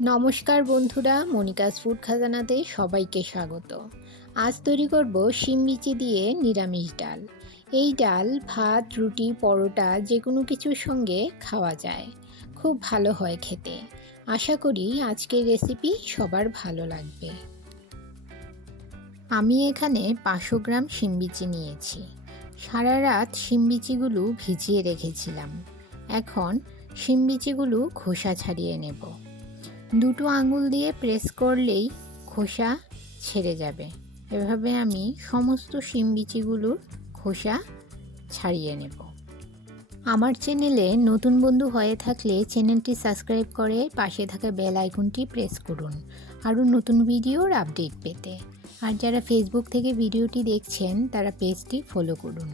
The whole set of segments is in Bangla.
নমস্কার বন্ধুরা, মনিকাস ফুড খাজানাতে সবাইকে স্বাগত। আজ তৈরি করব শিম বিচি দিয়ে নিরামিষ ডাল। এই ডাল ভাত, রুটি, পরোটা যে কোনো কিছুর সঙ্গে খাওয়া যায়। খুব ভালো হয় খেতে। আশা করি আজকের রেসিপি সবার ভালো লাগবে। আমি এখানে 500 গ্রাম শিম বিচি নিয়েছি। সারা রাত শিম বিচিগুলো ভিজিয়ে রেখেছিলাম। এখন শিম বিচিগুলো খোসা ছাড়িয়ে নেব। দুটো আঙুল দিয়ে প্রেস করলেই খোসা ছেড়ে যাবে। এভাবে আমি সমস্ত শিম বিচিগুলোর খোসা ছাড়িয়ে নেব। আমার চ্যানেলে নতুন বন্ধু হয়ে থাকলে চ্যানেলটি সাবস্ক্রাইব করে পাশে থাকা বেল আইকনটি প্রেস করুন আরও নতুন ভিডিওর আপডেট পেতে। আর যারা ফেসবুক থেকে ভিডিওটি দেখছেন তারা পেজটি ফলো করুন।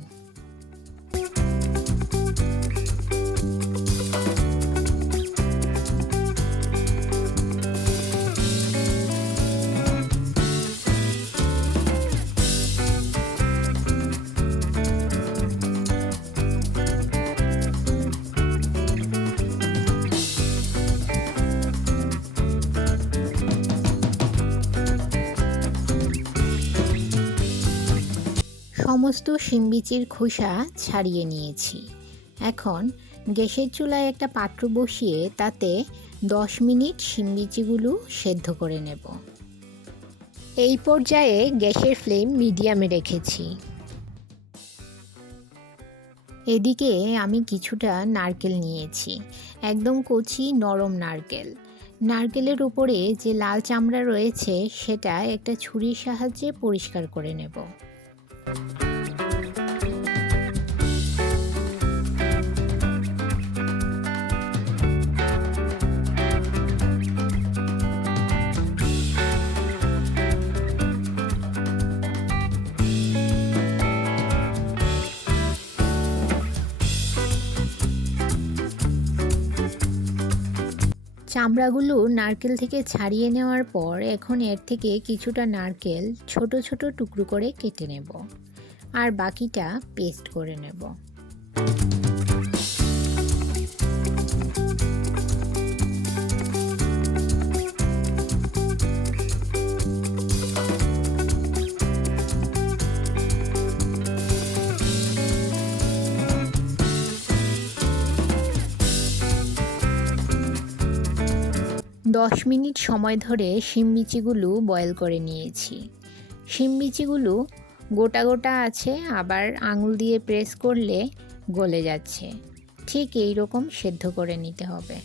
সমস্ত শিম বিচির খোসা ছাড়িয়ে নিয়েছি। এখন গ্যাসের চুলায় একটা পাত্র বসিয়ে তাতে 10 মিনিট শিম বিচিগুলো সেদ্ধ করে নেব। এই পর্যায়ে গ্যাসের ফ্লেম মিডিয়ামে রেখেছি। এদিকে আমি কিছুটা নারকেল নিয়েছি, একদম কচি নরম নারকেল। নারকেলের উপরে যে লাল চামড়া রয়েছে সেটা একটা ছুরির সাহায্যে পরিষ্কার করে নেব। চামড়াগুলো নারকেল থেকে ছাড়িয়ে নেওয়ার পর এখন এর থেকে কিছুটা নারকেল ছোট ছোট টুকরো করে কেটে নেব আর বাকিটা পেস্ট করে নেব। 10 মিনিট সময় ধরে শিম বিচিগুলো বয়েল করে নিয়েছি। শিম বিচিগুলো গোটা গোটা আছে, আবার আঙুল দিয়ে প্রেস করলে গলে যাচ্ছে। ঠিক এই রকম সেদ্ধ করে নিতে হবে।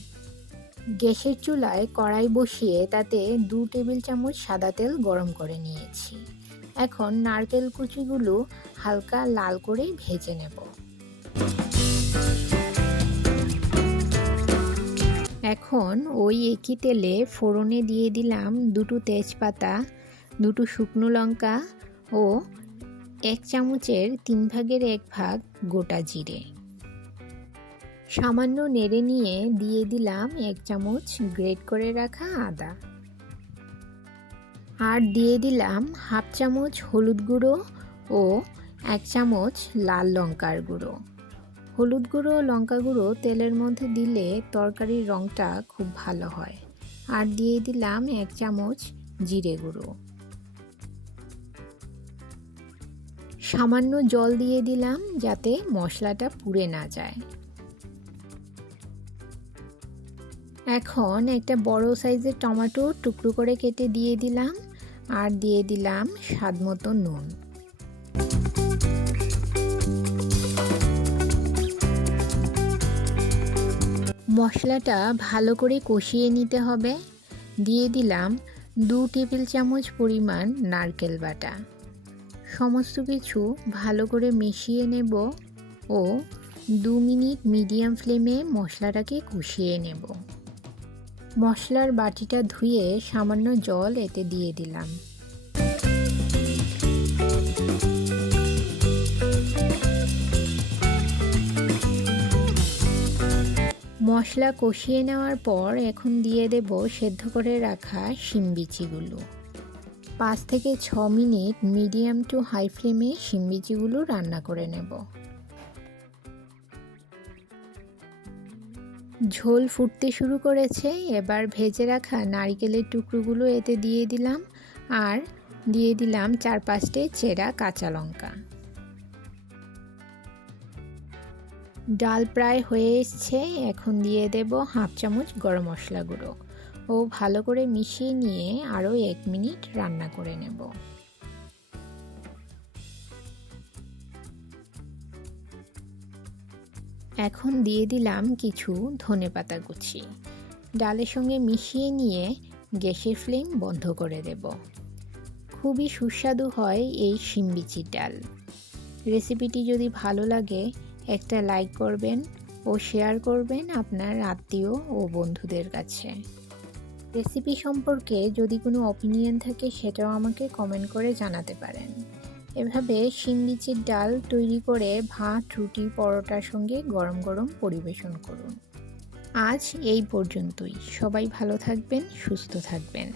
গ্যাসের চুলায় কড়াই বসিয়ে তাতে 2 টেবিল চামচ সাদা তেল গরম করে নিয়েছি। এখন নারকেল কুচিগুলো হালকা লাল করে ভেজে নেব। এখন ওই একই তেলে ফোড়নে দিয়ে দিলাম 2টো তেজপাতা, 2টো শুকনো লঙ্কা ও 1 চামচের 3 ভাগের 1 ভাগ গোটা জিরে। সামান্য নেড়ে নিয়ে দিয়ে দিলাম 1 চামচ গ্রেট করে রাখা আদা। আর দিয়ে দিলাম হাফ চামচ হলুদ গুঁড়ো ও 1 চামচ লাল লঙ্কার গুঁড়ো। হলুদ গুঁড়ো ও লঙ্কা গুঁড়ো তেলের মধ্যে দিলে তরকারির রঙটা খুব ভালো হয়। আর দিয়ে দিলাম 1 চামচ জিরে গুঁড়ো। সামান্য জল দিয়ে দিলাম যাতে মশলাটা পুড়ে না যায়। এখন একটা বড় সাইজের টমেটো টুকরো করে কেটে দিয়ে দিলাম আর দিয়ে দিলাম স্বাদমতো নুন। মশলাটা ভালো করে কষিয়ে নিতে হবে। দিয়ে দিলাম 2 টেবিল চামচ পরিমাণ নারকেল বাটা। সমস্ত কিছু ভালো করে মিশিয়ে নেব ও 2 মিনিট মিডিয়াম ফ্লেমে মশলাটাকে কষিয়ে নেব। মশলার বাটিটা ধুয়ে সামান্য জল এতে দিয়ে দিলাম। মশলা কষিয়ে নেওয়ার পর এখন দিয়ে দেব সেদ্ধ করে রাখা শিম বিচিগুলো। 5 থেকে 6 মিনিট মিডিয়াম টু হাই ফ্লেমে শিম বিচিগুলো রান্না করে নেব। ঝোল ফুটতে শুরু করেছে। এবার ভেজে রাখা নারকেলের টুকরোগুলো এতে দিয়ে দিলাম, আর দিয়ে দিলাম 4-5টে চেরা কাঁচা লঙ্কা। ডাল প্রায় হয়ে এসছে। এখন দিয়ে দেব 1/2 চামচ গরম মশলা গুঁড়ো ও ভালো করে মিশিয়ে নিয়ে আরও 1 মিনিট রান্না করে নেব। এখন দিয়ে দিলাম কিছু ধনেপাতা কুচি। ডালের সঙ্গে মিশিয়ে নিয়ে গ্যাসের ফ্লেম বন্ধ করে দেব। খুবই সুস্বাদু হয় এই শিম বিচির ডাল। রেসিপিটি যদি ভালো লাগে একটা লাইক করবেন ও শেয়ার করবেন আপনার আত্মীয় ও বন্ধুদের কাছে। রেসিপি সম্পর্কে যদি কোনো অপিনিয়ন থাকে সেটাও আমাকে কমেন্ট করে জানাতে পারেন। এভাবে শিম বিচির ডাল তৈরি করে ভাত, রুটি, পরোটার সঙ্গে গরম গরম পরিবেশন করুন। আজ এই পর্যন্তই। সবাই ভালো থাকবেন, সুস্থ থাকবেন।